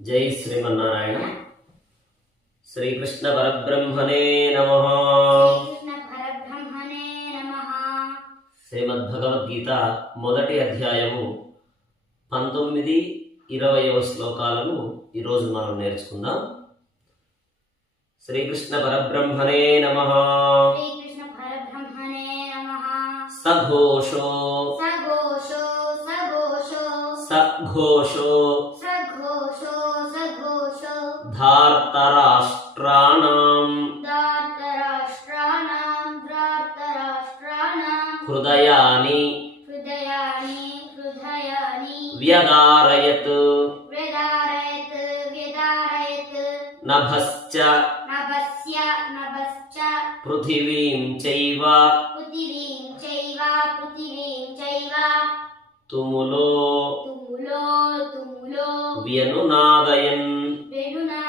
జై శ్రీమన్నారాయణ. శ్రీకృష్ణ పరబ్రహ్మణే నమ. శ్రీమద్భగవద్గీత మొదటి అధ్యాయము పంతొమ్మిది ఇరవయవ శ్లోకాలను ఈరోజు మనం నేర్చుకుందాం. శ్రీకృష్ణ పరబ్రహ్మణే నమ. సఘోషో సఘోషో. సఘోషో. దార్తరాష్ట్రాణాం ద్రార్తరాష్ట్రాణాం హృదయాని. హృదయాని హృదయాని. వ్యదారయత్. వ్యదారయత్ వ్యదారయత్. నభశ్చ. నభస్య నభశ్చ. పృథివీం చైవ. పృథివీం చైవ పృథివీం చైవ. తుములో. తుములో తుములో. వ్యనునాదయన్. వేణునాదయన్ వేణునాదయన్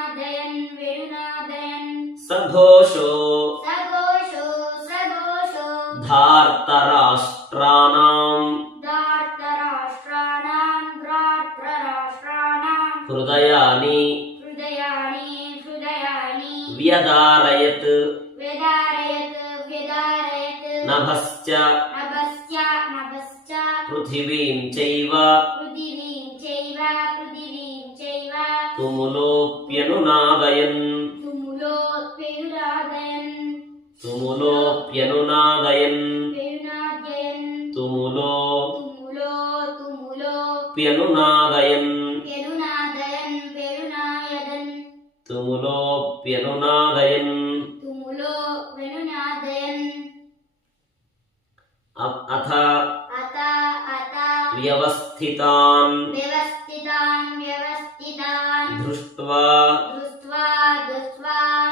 సఘోషో సఘోషో సఘోషో. ధార్తరాష్ట్రాణం దార్తరాష్ట్రాణాం ద్రార్తరాష్ట్రాణాం హృదయాని హృదయాని హృదయాని. వ్యదారయత్. వ్యదారయత్ వ్యదారయత్. నభశ్చ. నభస్య నభశ్చ. పృథివీం చైవ. పృథివీం చైవ పృథివీం చైవ. తుములోప్యనునాదయన్. తుములోప్యనునాదయన్ తుములో ప్యనునాదయన్ తుములోప్యనునాదయన్ అథ వ్యవస్థితాన్ దృష్ట్వా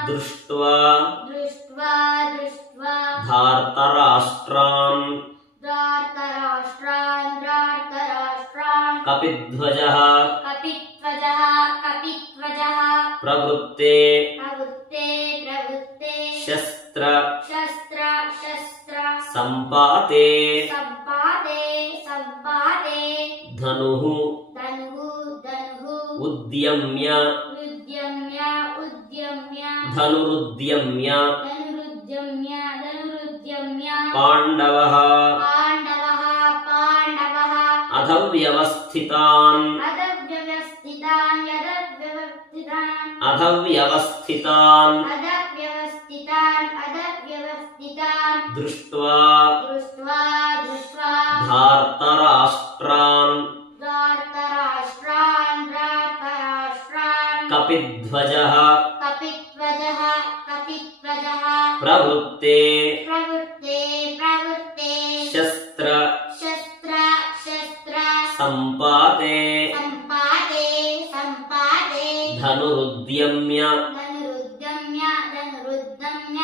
दृष्ट्वा दृष्ट्वा दृष्ट्वा। धार्तराष्ट्रान्। धार्तराष्ट्रान् धार्तराष्ट्रान्। कपिध्वजः। कपिध्वजः कपिध्वजः। प्रवृत्ते। प्रवृत्ते प्रवृत्ते। शस्त्र। शस्त्र शस्त्र। सम्पाते सम्पाते सम्पाते धनुः। धनुः धनुः। उद्यम्य। ధనురుద్యమ్య పాండవः అధవ్యవస్థితాన్ అధవ్యవస్థితాన్ దృష్ట్వా దృష్ట్వా దృష్ట్వా कपिध्वज कपिध्वजः कपिध्वजः। प्रवृत्ते। प्रवृत्ते प्रवृत्ते। शस्त्र। शस्त्र शस्त्र। सम्पाते धनुरुद्यम्य। धनुरुद्यम्य धनुरुद्यम्य।